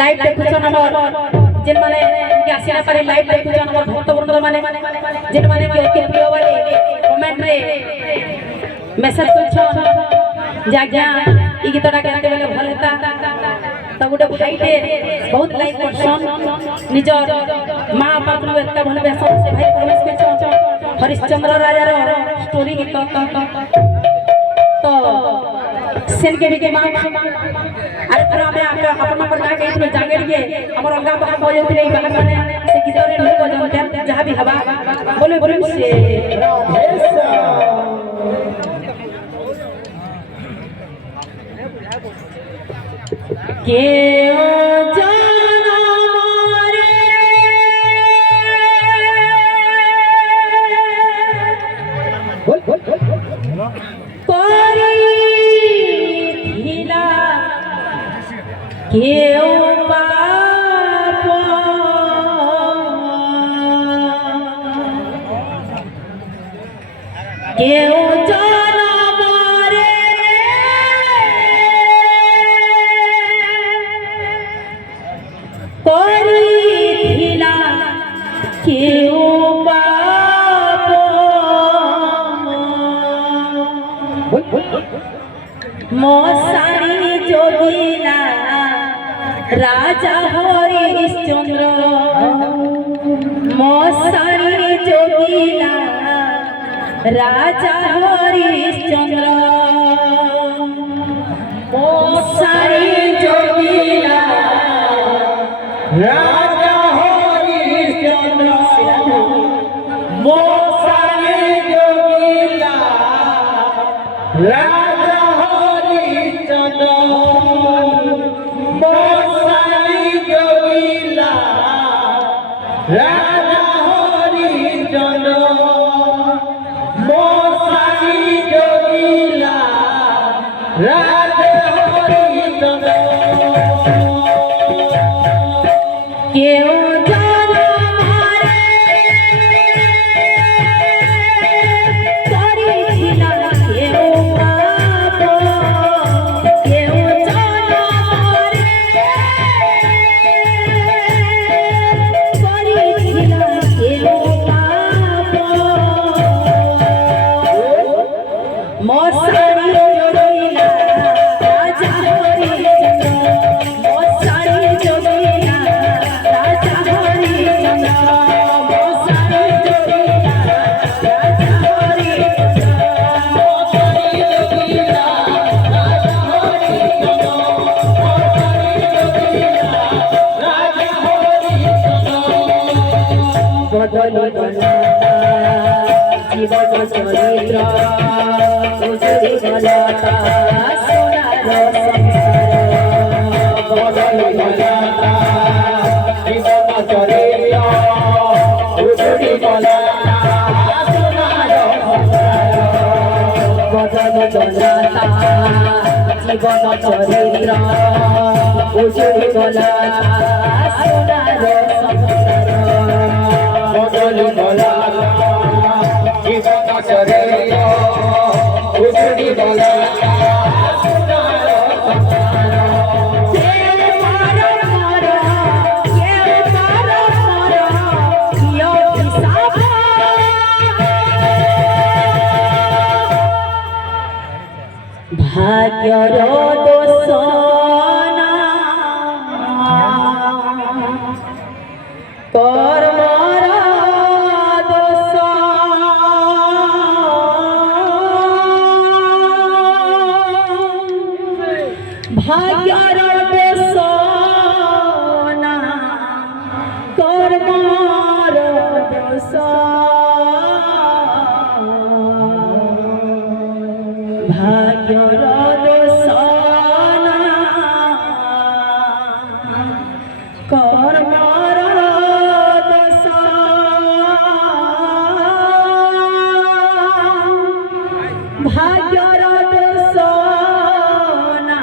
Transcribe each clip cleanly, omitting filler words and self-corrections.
live देखुछन हमर जिन माने के आसीना पारे लाइव देखुछन हमर भक्त वृंद माने जिन माने के अति प्रिय वाले कमेंट रे मैसेज करछन जाज्ञा ई गीतटा गाते बेले भलता त गुटे भाईटे बहुत लाइक करछन निजर मां बाप नु एता भल बेसन से भाई प्रवेश करछन हरिश्चंद्र राजा रो स्टोरी गीत तो सेन के भी मां अरे पूरा में आके अपन नंबर ना के इतने जागे लिए हमर अंगा बहा हो जाती नहीं बाहर माने से गीत रे नहीं को जानते जहां भी हवा बोले बोले से के ओ जाना मारे बोल बोल कोरी ढीला के ओ पाप के ओ जाना मारे कोरी ढीला के ओ पाप मोसारी जोगिला राजा हरिश्चंद्र मोसारी जोगिला राजा हरिश्चंद्र मोसारी जोगिला राजा हरिश्चंद्र मोसारी जोगिला राजा हरिश्चंद्र मोसारी जोगिला राजा हरिश्चंद्र मोसारी जोगिला राजा हरिश्चंद्र केओ जाना मारे कोरी ढीला केओ पाप केओ जाना मारे कोरी ढीला केओ पाप मोसारी जोगिला राजा हरिश्चंद्र मोसारी जोगिला राजा हरिश्चंद्र मोसारी जोगिला राजा हरिश्चंद्र मोसारी जोगिला राजा हरिश्चंद्र मोसारी जोगिला राजा हरिश्चंद्र बदली गलता जीवन चरित्र उजड़ी गलता सोनार संसार बदली गलता जीवन चरित्र उजड़ी गलता सोनार संसार बदली गलता जीवन चरित्र उजड़ी गलता सोनार संसार बदली गलता जीवन चरित्र उजड़ी गलता सोनार संसार के पार पार के पार पार कियो हिसाब भाग्यर दोष ना कर्मर दोष भाग्यर दोष ना कर्मर दोष भाग्यर दोष ना कर्मर दोष भाग्यर दोष ना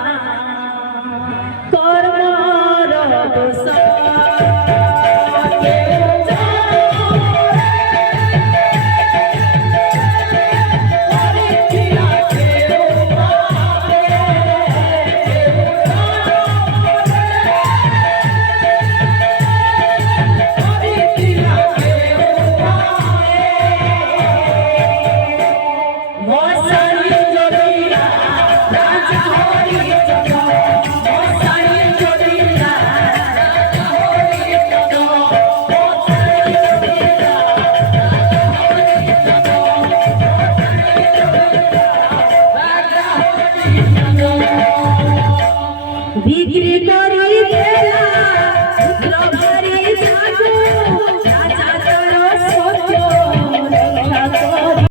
कर्मर दोष বিক্রি